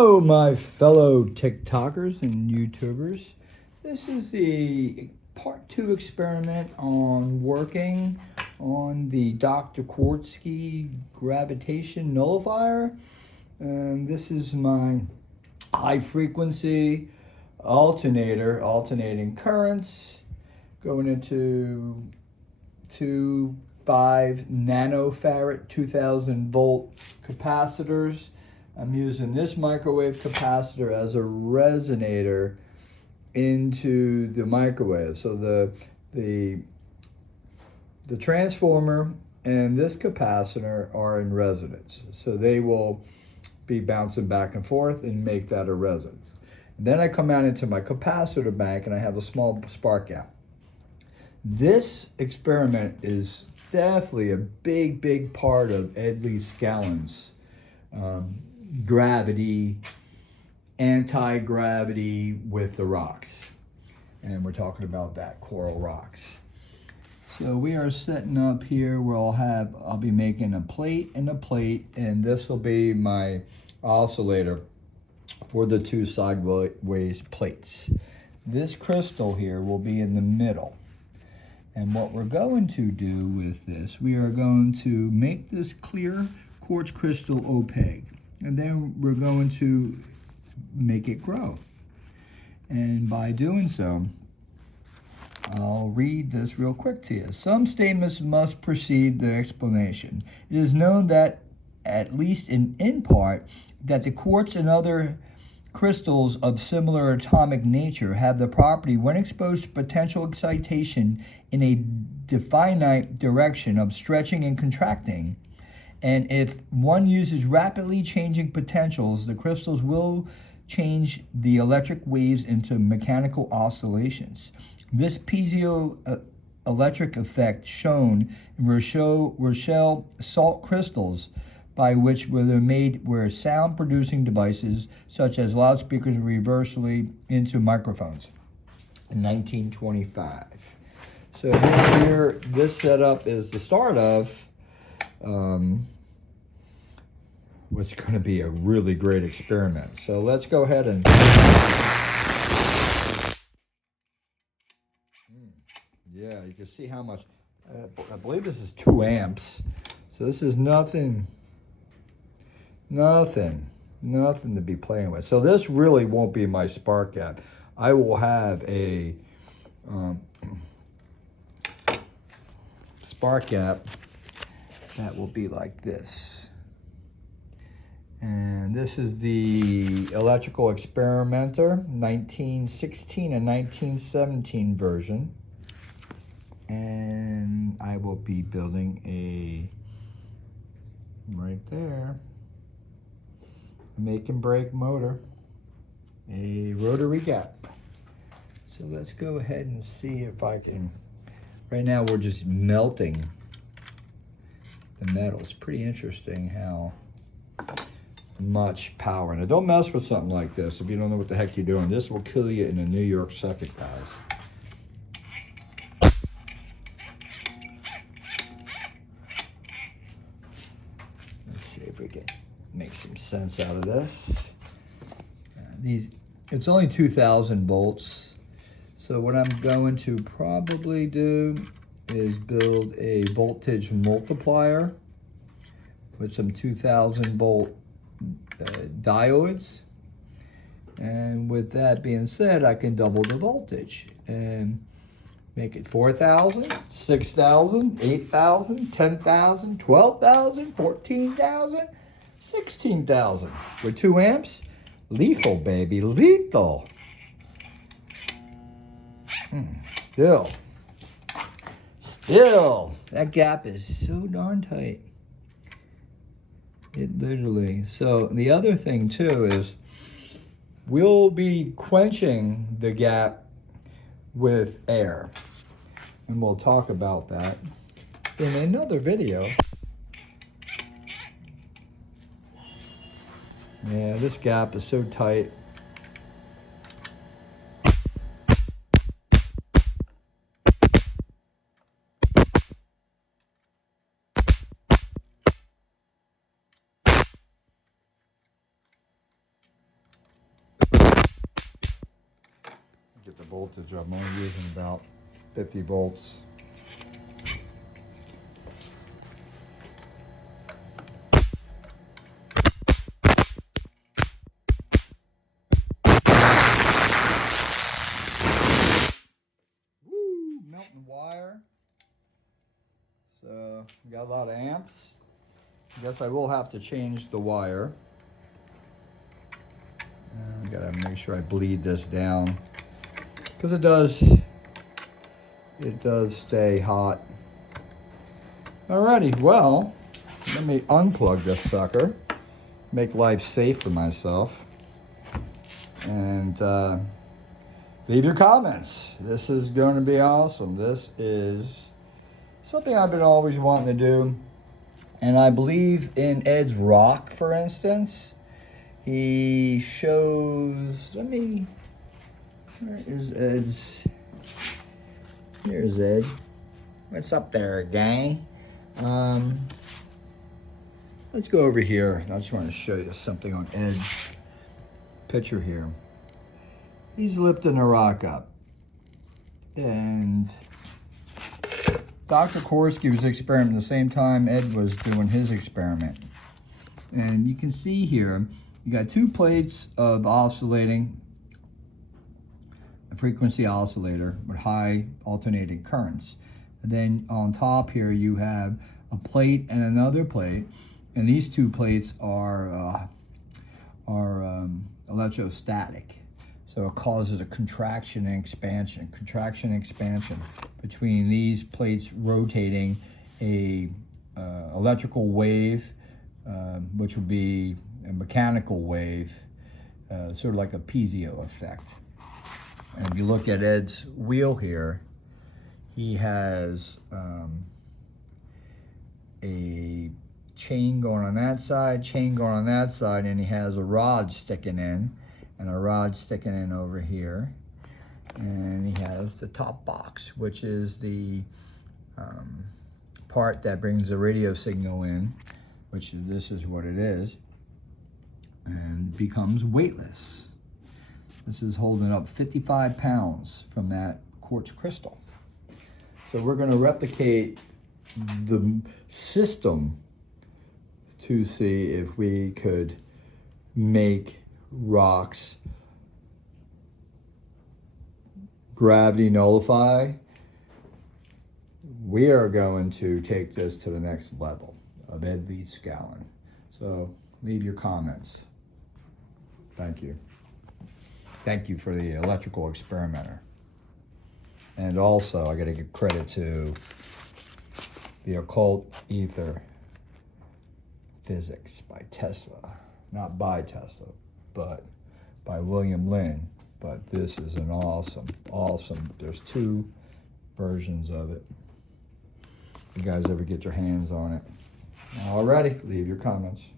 Hello, my fellow TikTokers and YouTubers. This is the part 2 experiment on working on the Dr. Quartz gravitation nullifier. And this is my high frequency alternator, alternating currents going into 5 nanofarad 2000 volt capacitors. I'm using this microwave capacitor as a resonator into the microwave. So the transformer and this capacitor are in resonance. So they will be bouncing back and forth and make that a resonance. And then I come out into my capacitor bank and I have a small spark gap. This experiment is definitely a big part of Ed Lee Scallan's gravity, anti-gravity with the rocks. And we're talking about that coral rocks. So we are setting up here where I'll be making a plate and a plate, and this will be my oscillator for the 2 sideways plates. This crystal here will be in the middle. And what we're going to do with this, we are going to make this clear quartz crystal opaque. And then we're going to make it grow. And by doing so, I'll read this real quick to you. Some statements must precede the explanation. It is known that, at least in part, that the quartz and other crystals of similar atomic nature have the property, when exposed to potential excitation in a definite direction, of stretching and contracting. And if one uses rapidly changing potentials, the crystals will change the electric waves into mechanical oscillations. This piezoelectric effect shown in Rochelle salt crystals, by which were sound-producing devices such as loudspeakers reversely into microphones in 1925. So this setup is the start of what's going to be a really great experiment. So let's go ahead and yeah, you can see how much I believe this is 2 amps. So this is nothing to be playing with. So this really won't be my spark gap. I will have a spark gap that will be like this. And this is the Electrical Experimenter 1916 and 1917 version. And I will be building right there, a make and break motor, a rotary gap. So let's go ahead and see if I can. Right now we're just melting the metal. It's pretty interesting how much power. Now don't mess with something like this if you don't know what the heck you're doing. This will kill you in a New York second, guys. Let's see if we can make some sense out of this. It's only 2,000 volts. So what I'm going to probably do is build a voltage multiplier with some 2,000 volt diodes. And with that being said, I can double the voltage and make it 4,000, 6,000, 8,000, 10,000, 12,000, 14,000, 16,000. With 2 amps, lethal, baby, lethal. Still, that gap is so darn tight. It literally. So the other thing too is we'll be quenching the gap with air. And we'll talk about that in another video. Yeah, this gap is so tight. get the voltage. I'm only using about 50 volts. Woo, melting wire. So we got a lot of amps. I guess I will have to change the wire. I gotta make sure I bleed this down because it does stay hot. Alrighty, well, let me unplug this sucker, make life safe for myself, and leave your comments. This is going to be awesome. This is something I've been always wanting to do, and I believe in Ed's rock, for instance. He shows, where is Ed's? Here's Ed. What's up there, gang? Let's go over here. I just want to show you something on Ed's picture here. He's lifting a rock up. And Dr. Korsky was experimenting at the same time Ed was doing his experiment. And you can see here, you got two plates of oscillating, a frequency oscillator with high alternating currents. And then on top here you have a plate and another plate, and these two plates are electrostatic. So it causes a contraction and expansion between these plates rotating a electrical wave, which would be a mechanical wave, sort of like a piezo effect. And if you look at Ed's wheel here, he has a chain going on that side, and he has a rod sticking in, and a rod sticking in over here. And he has the top box, which is the part that brings the radio signal in, which this is what it is, and becomes weightless. This is holding up 55 pounds from that quartz crystal. So we're going to replicate the system to see if we could make rocks gravity nullify. We are going to take this to the next level of Ed Lee Scallon. So leave your comments. Thank you. Thank you for the electrical experimenter. And also, I got to give credit to the occult ether physics by Tesla. Not by Tesla, but by William Lynn. But this is an awesome, there's two versions of it. If you guys ever get your hands on it. Alrighty, leave your comments.